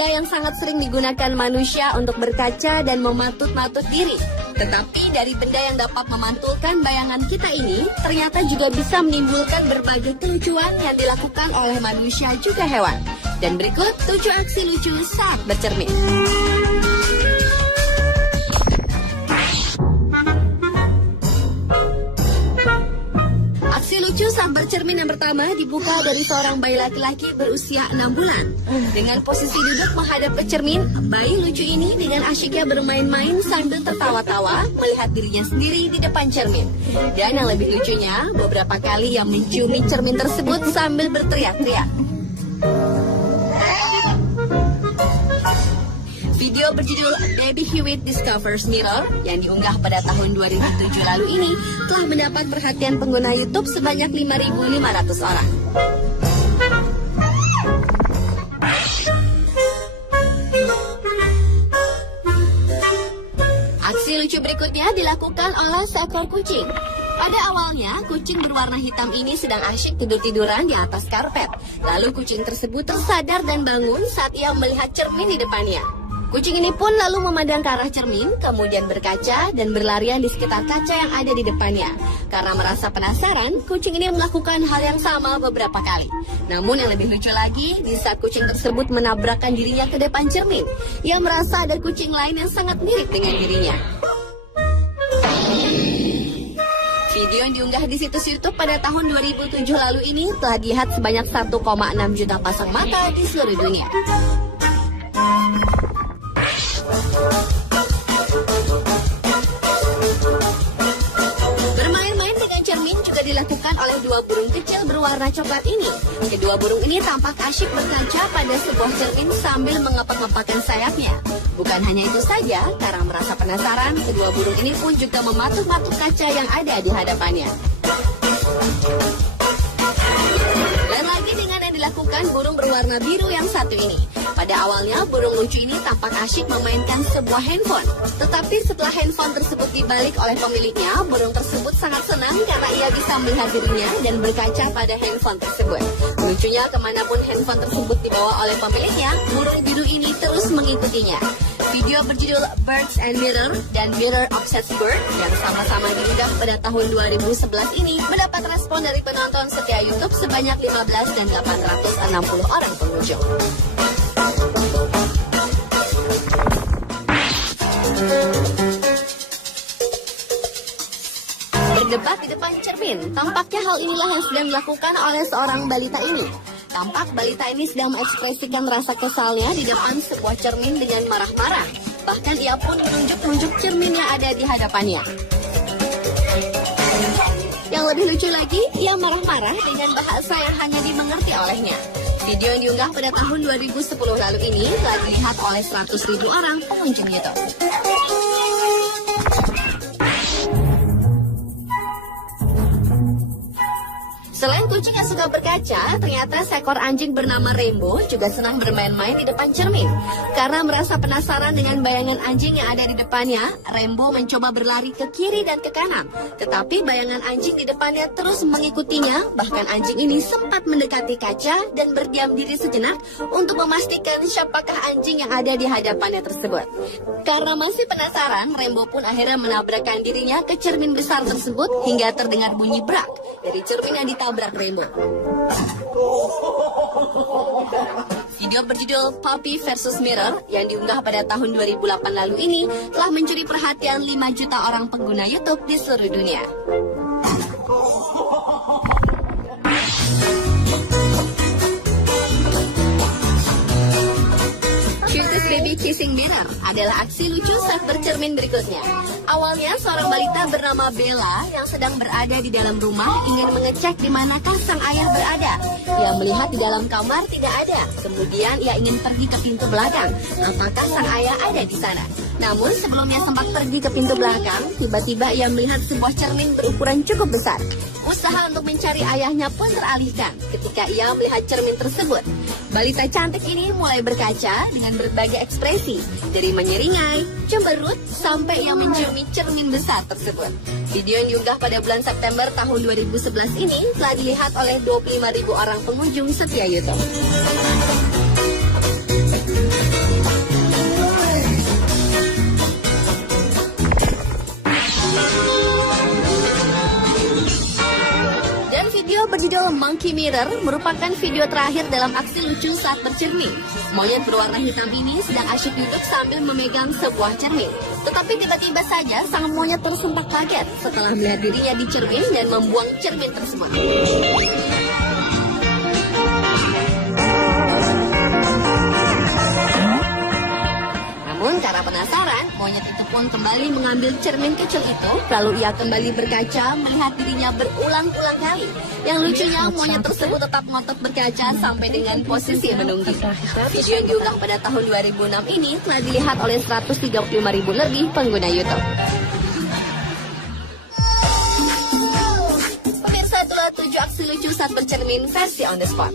benda yang sangat sering digunakan manusia untuk berkaca dan mematut-matut diri. Tetapi dari benda yang dapat memantulkan bayangan kita ini, ternyata juga bisa menimbulkan berbagai kelucuan yang dilakukan oleh manusia juga hewan. Dan berikut 7 aksi lucu saat bercermin. Aksi lucu saat bercermin yang pertama dibuka dari seorang bayi laki-laki berusia 6 bulan. Dengan posisi duduk menghadap ke cermin, bayi lucu ini dengan asyiknya bermain-main sambil tertawa-tawa melihat dirinya sendiri di depan cermin. Dan yang lebih lucunya, beberapa kali ia menciumi cermin tersebut sambil berteriak-teriak. Video berjudul Baby Hewitt Discovers Mirror yang diunggah pada tahun 2007 lalu ini telah mendapat perhatian pengguna YouTube sebanyak 5.500 orang. Aksi lucu berikutnya dilakukan oleh seekor kucing. Pada awalnya, kucing berwarna hitam ini sedang asyik tidur-tiduran di atas karpet. Lalu kucing tersebut tersadar dan bangun saat ia melihat cermin di depannya. Kucing ini pun lalu memandang ke arah cermin, kemudian berkaca dan berlarian di sekitar kaca yang ada di depannya. Karena merasa penasaran, kucing ini melakukan hal yang sama beberapa kali. Namun yang lebih lucu lagi, di saat kucing tersebut menabrakkan dirinya ke depan cermin, ia merasa ada kucing lain yang sangat mirip dengan dirinya. Video yang diunggah di situs YouTube pada tahun 2007 lalu ini telah dilihat sebanyak 1,6 juta pasang mata di seluruh dunia. Bermain-main dengan cermin juga dilakukan oleh 2 burung kecil berwarna coklat ini. Kedua burung ini tampak asyik berkaca pada sebuah cermin sambil mengepak-ngepakkan sayapnya. Bukan hanya itu saja, karena merasa penasaran, kedua burung ini pun juga mematuk-matuk kaca yang ada di hadapannya. Dan lagi dengan yang dilakukan burung berwarna biru yang satu ini. Pada awalnya, burung lucu ini tampak asyik memainkan sebuah handphone. Tetapi setelah handphone tersebut dibalik oleh pemiliknya, burung tersebut sangat senang karena ia bisa melihat dirinya dan berkaca pada handphone tersebut. Lucunya, kemanapun handphone tersebut dibawa oleh pemiliknya, burung biru ini terus mengikutinya. Video berjudul Birds and Mirror dan Mirror Obsessed Bird yang sama-sama diunggah pada tahun 2011 ini mendapat respon dari penonton setia YouTube sebanyak 15 dan 860 orang pengunjung. Berdebat di depan cermin, tampaknya hal inilah yang sedang dilakukan oleh seorang balita ini. Tampak balita ini sedang mengekspresikan rasa kesalnya di depan sebuah cermin dengan marah-marah. Bahkan ia pun menunjuk-nunjuk cermin yang ada di hadapannya. Yang lebih lucu lagi, ia marah-marah dengan bahasa yang hanya dimengerti olehnya. Video yang diunggah pada tahun 2010 lalu ini telah dilihat oleh 100.000 orang pengunjung YouTube. Selain kucing yang suka berkaca, ternyata seekor anjing bernama Rainbow juga senang bermain-main di depan cermin. Karena merasa penasaran dengan bayangan anjing yang ada di depannya, Rainbow mencoba berlari ke kiri dan ke kanan. Tetapi bayangan anjing di depannya terus mengikutinya, bahkan anjing ini sempat mendekati kaca dan berdiam diri sejenak untuk memastikan siapakah anjing yang ada di hadapannya tersebut. Karena masih penasaran, Rainbow pun akhirnya menabrakkan dirinya ke cermin besar tersebut hingga terdengar bunyi brak dari cermin yang ditabrak Rainbow. Video berjudul Puppy vs Mirror yang diunggah pada tahun 2008 lalu ini telah mencuri perhatian 5 juta orang pengguna YouTube di seluruh dunia. Cutest Baby Kissing Mirror adalah aksi lucu saat bercermin berikutnya. Awalnya seorang balita bernama Bella yang sedang berada di dalam rumah ingin mengecek di manakah sang ayah berada. Ia melihat di dalam kamar tidak ada. Kemudian ia ingin pergi ke pintu belakang. Apakah sang ayah ada di sana? Namun sebelumnya sempat pergi ke pintu belakang, tiba-tiba ia melihat sebuah cermin berukuran cukup besar. Usaha untuk mencari ayahnya pun teralihkan ketika ia melihat cermin tersebut. Balita cantik ini mulai berkaca dengan berbagai ekspresi, dari menyeringai, cemberut, sampai yang menciumi cermin besar tersebut. Video yang diunggah pada bulan September tahun 2011 ini telah dilihat oleh 25.000 orang pengunjung setia YouTube. Monkey Mirror merupakan video terakhir dalam aksi lucu saat bercermin. Monyet berwarna hitam ini sedang asyik duduk sambil memegang sebuah cermin. Tetapi tiba-tiba saja sang monyet tersentak kaget setelah melihat dirinya di cermin dan membuang cermin tersebut. Namun karena penasaran, monyet itu pun kembali mengambil cermin kecil itu, lalu ia kembali berkaca melihat dirinya berulang-ulang kali. Yang lucunya, monyet tersebut tetap ngotot berkaca sampai dengan posisi menungging. Video yang diunggah pada tahun 2006 ini telah dilihat oleh 135.000 lebih pengguna YouTube. Pemirsa, itulah 7 aksi lucu saat bercermin versi on the spot.